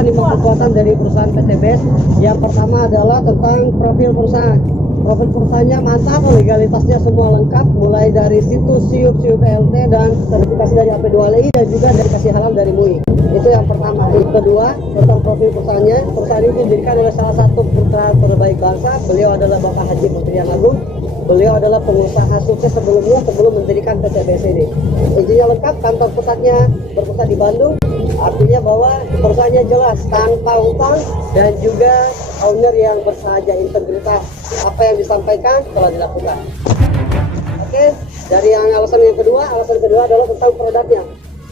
ada 5 kekuatan dari perusahaan PT BES. Yang pertama adalah tentang profil perusahaan. Profil perusahaannya mantap, legalitasnya semua lengkap, mulai dari situs SIUP PLT dan sertifikasi dari AP2LI dan juga dari kasih halal dari MUI. Itu yang pertama. Yang kedua, tentang profil perusahaannya. Perusahaan ini didirikan oleh salah satu putra terbaik bangsa. Beliau adalah Bapak Haji Muhyiddin Agung. Beliau adalah pengusaha sukses sebelum mendirikan PT BES ini. Izinnya lengkap, kantor pusatnya berpusat di Bandung. Artinya bahwa perusahaannya jelas, tanpa utang dan juga owner yang bersahaja, integritas. Apa yang disampaikan telah dilakukan. Oke, dari alasan kedua adalah tentang produknya.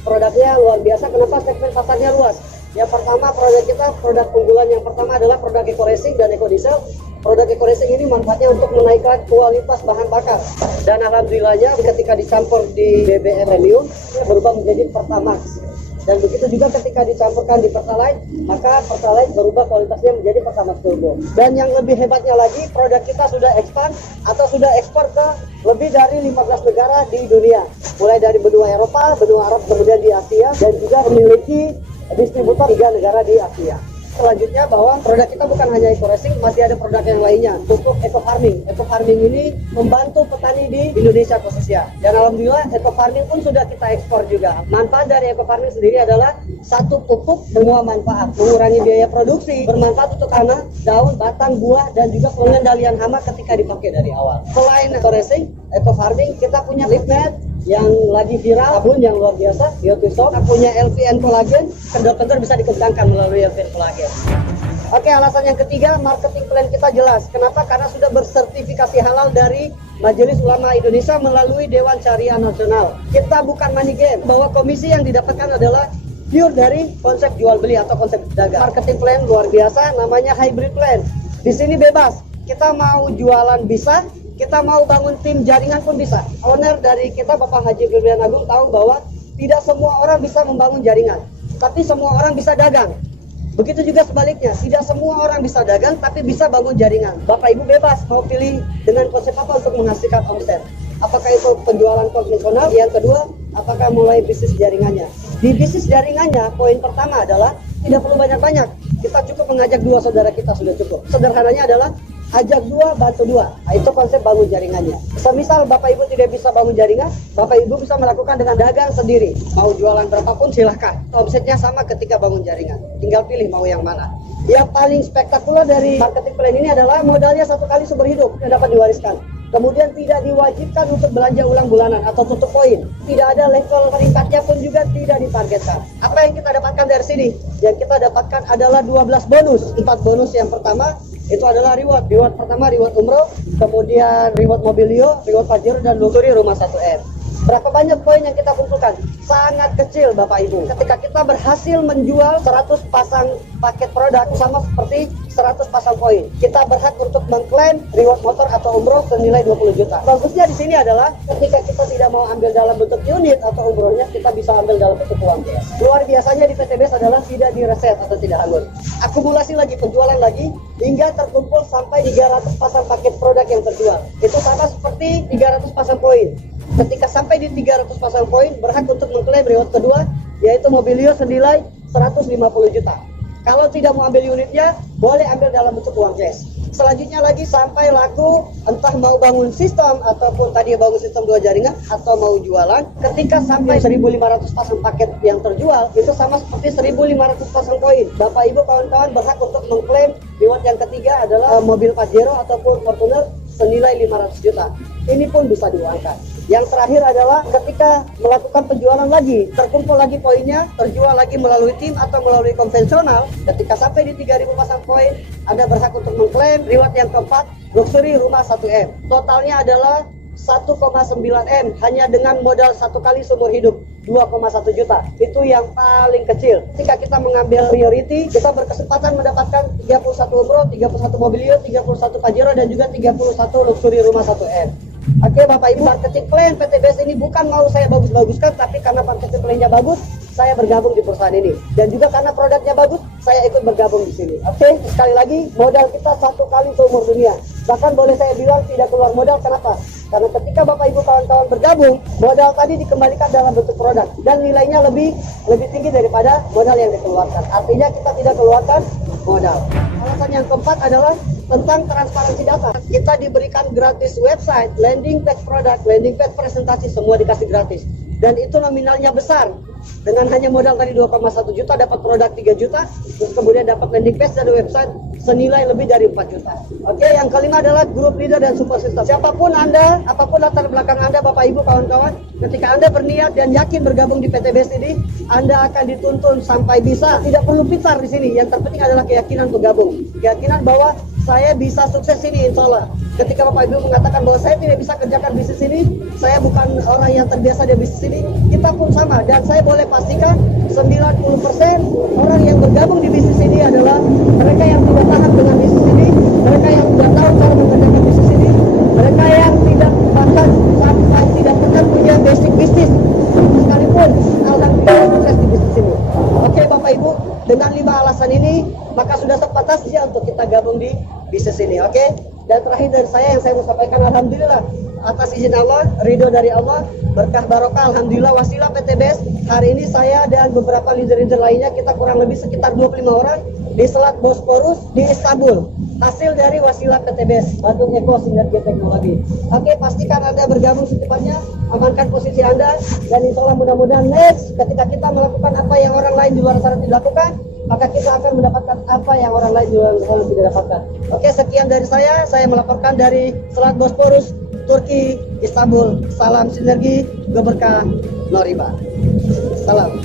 Produknya luar biasa. Kenapa segmen pasarnya luas? Yang pertama, produk kita, produk unggulan yang pertama adalah produk eco racing dan eco diesel. Produk eco racing ini manfaatnya untuk menaikkan kualitas bahan bakar. Dan alhamdulillahnya ketika dicampur di BBM premium berubah menjadi Pertamax. Dan begitu juga ketika dicampurkan di Pertalite, maka Pertalite berubah kualitasnya menjadi Pertamax Turbo. Dan yang lebih hebatnya lagi, produk kita sudah expand atau sudah ekspor ke lebih dari 15 negara di dunia. Mulai dari benua Eropa, benua Arab, kemudian di Asia, dan juga memiliki distributor 3 negara di Asia. Selanjutnya bahwa produk kita bukan hanya eco racing, masih ada produk yang lainnya untuk eco farming. Eco farming ini membantu petani di Indonesia khususnya. Dan alhamdulillah eco farming pun sudah kita ekspor juga. Manfaat dari eco farming sendiri adalah satu pupuk semua manfaat, mengurangi biaya produksi, bermanfaat untuk tanah, daun, batang, buah, dan juga pengendalian hama ketika dipakai dari awal. Selain eco racing, eco farming, kita punya LiveNet yang lagi viral, sabun yang luar biasa, Biotisol. Kita punya LVN Collagen, kendor-kendor bisa dikembangkan melalui LVN Collagen. Oke, alasan yang ketiga, marketing plan kita jelas. Kenapa? Karena sudah bersertifikasi halal dari Majelis Ulama Indonesia melalui Dewan Syariah Nasional. Kita bukan money game, bahwa komisi yang didapatkan adalah pure dari konsep jual beli atau konsep dagang. Marketing plan luar biasa, namanya hybrid plan. Di sini bebas, kita mau jualan bisa, kita mau bangun tim jaringan pun bisa. Owner dari kita, Bapak Haji Muhyiddin Agung, tahu bahwa tidak semua orang bisa membangun jaringan, tapi semua orang bisa dagang. Begitu juga sebaliknya, tidak semua orang bisa dagang, tapi bisa bangun jaringan. Bapak Ibu bebas mau pilih dengan konsep apa untuk menghasilkan omset. Apakah itu penjualan konvensional? Yang kedua, apakah mulai bisnis jaringannya? Di bisnis jaringannya, poin pertama adalah tidak perlu banyak-banyak. Kita cukup mengajak 2 saudara kita sudah cukup. Sederhananya adalah ajak 2, bantu 2. Nah, itu konsep bangun jaringannya. Semisal Bapak Ibu tidak bisa bangun jaringan, Bapak Ibu bisa melakukan dengan dagang sendiri. Mau jualan berapapun silahkan. Omsetnya sama ketika bangun jaringan. Tinggal pilih mau yang mana. Yang paling spektakuler dari marketing plan ini adalah modalnya 1 kali seumur hidup yang dapat diwariskan. Kemudian tidak diwajibkan untuk belanja ulang bulanan atau tutup poin. Tidak ada level peringkatnya pun juga tidak ditargetkan. Apa yang kita dapatkan dari sini? Yang kita dapatkan adalah 12 bonus. 4 bonus yang pertama itu adalah reward. Reward pertama reward umroh, kemudian reward mobilio, reward pajero, dan luxury rumah 1M. Berapa banyak poin yang kita kumpulkan? Sangat kecil Bapak Ibu. Ketika kita berhasil menjual 100 pasang paket produk sama seperti 100 pasang poin, kita berhak untuk mengklaim reward motor atau umroh senilai 20 juta. Bagusnya di sini adalah ketika kita tidak mau ambil dalam bentuk unit atau umrohnya, kita bisa ambil dalam bentuk uang cash. Luar biasanya di PT BES adalah tidak direset atau tidak hangus. Akumulasi lagi, penjualan lagi, hingga terkumpul sampai 300 pasang paket produk yang terjual. Itu sama seperti 300 pasang poin. Ketika sampai di 300 pasang poin, berhak untuk mengklaim reward kedua, yaitu mobilio senilai 150 juta. Kalau tidak mau ambil unitnya, boleh ambil dalam bentuk uang cash. Selanjutnya lagi sampai laku, entah mau bangun sistem ataupun tadi bangun sistem 2 jaringan atau mau jualan, ketika sampai 1.500 pasang paket yang terjual, itu sama seperti 1.500 pasang poin. Bapak Ibu kawan-kawan berhak untuk mengklaim reward yang ketiga adalah mobil Pajero ataupun Fortuner senilai 500 juta. Ini pun bisa diuangkan. Yang terakhir adalah ketika melakukan penjualan lagi, terkumpul lagi poinnya, terjual lagi melalui tim atau melalui konvensional, ketika sampai di 3.000 pasang poin, Anda berhak untuk mengklaim reward yang keempat, luxury rumah 1M. Totalnya adalah 1,9M hanya dengan modal 1 kali seumur hidup, 2,1 juta. Itu yang paling kecil. Ketika kita mengambil priority, kita berkesempatan mendapatkan 31 umroh, 31 mobilio, 31 Pajero, dan juga 31 luxury rumah 1M. Oke Bapak Ibu, marketing plan PT BES ini bukan mau saya bagus-baguskan, tapi karena marketing plan-nya bagus, saya bergabung di perusahaan ini. Dan juga karena produknya bagus, saya ikut bergabung di sini. Oke, sekali lagi modal kita satu kali seumur dunia. Bahkan boleh saya bilang tidak keluar modal. Kenapa? Karena ketika Bapak Ibu kawan-kawan bergabung, modal tadi dikembalikan dalam bentuk produk dan nilainya lebih tinggi daripada modal yang dikeluarkan. Artinya kita tidak keluarkan modal. Alasan yang keempat adalah tentang transparansi data. Kita diberikan gratis website, landing page produk, landing page presentasi, semua dikasih gratis. Dan itu nominalnya besar. Dengan hanya modal tadi 2,1 juta dapat produk 3 juta, terus kemudian dapat landing page dan website senilai lebih dari 4 juta. Oke, yang kelima adalah grup leader dan support system. Siapapun Anda, apapun latar belakang Anda, Bapak Ibu kawan-kawan, ketika Anda berniat dan yakin bergabung di PT Best ini, Anda akan dituntun sampai bisa. Tidak perlu pintar di sini. Yang terpenting adalah keyakinan untuk gabung. Keyakinan bahwa saya bisa sukses ini, insya Allah. Ketika Bapak Ibu mengatakan bahwa saya tidak bisa kerjakan bisnis ini, saya bukan orang yang terbiasa di bisnis ini, kita pun sama. Dan saya boleh pastikan 90% orang yang bergabung di bisnis ini adalah mereka yang tidak tahan dengan bisnis ini, mereka yang tidak tahu cara mengerjakan bisnis ini, mereka yang tidak bahkan sampai tidak pernah punya basic bisnis sekalipun, alhamdulillah sukses di bisnis ini. Oke Bapak Ibu, dengan 5 alasan ini maka sudah sepantasnya untuk kita gabung di bisnis ini. Oke. Dan terakhir dari saya yang saya mau sampaikan, alhamdulillah atas izin Allah, ridho dari Allah, berkah barokah, alhamdulillah wasilah PT Best. Hari ini saya dan beberapa leader-leader lainnya, kita kurang lebih sekitar 25 orang di Selat Bosporus di Istanbul. Hasil dari wasilah PT Best, Batu Eko Sinergi Teknologi. Oke, pastikan Anda bergabung secepatnya, amankan posisi Anda, dan insya Allah mudah-mudahan next ketika kita melakukan apa yang orang lain di luar sana tidak lakukan, maka kita akan mendapatkan apa yang orang lain di luar sana tidak dapatkan. Oke, sekian dari saya melaporkan dari Selat Bosporus, Turki, Istanbul. Salam sinergi, berkah, Noriba. Salam.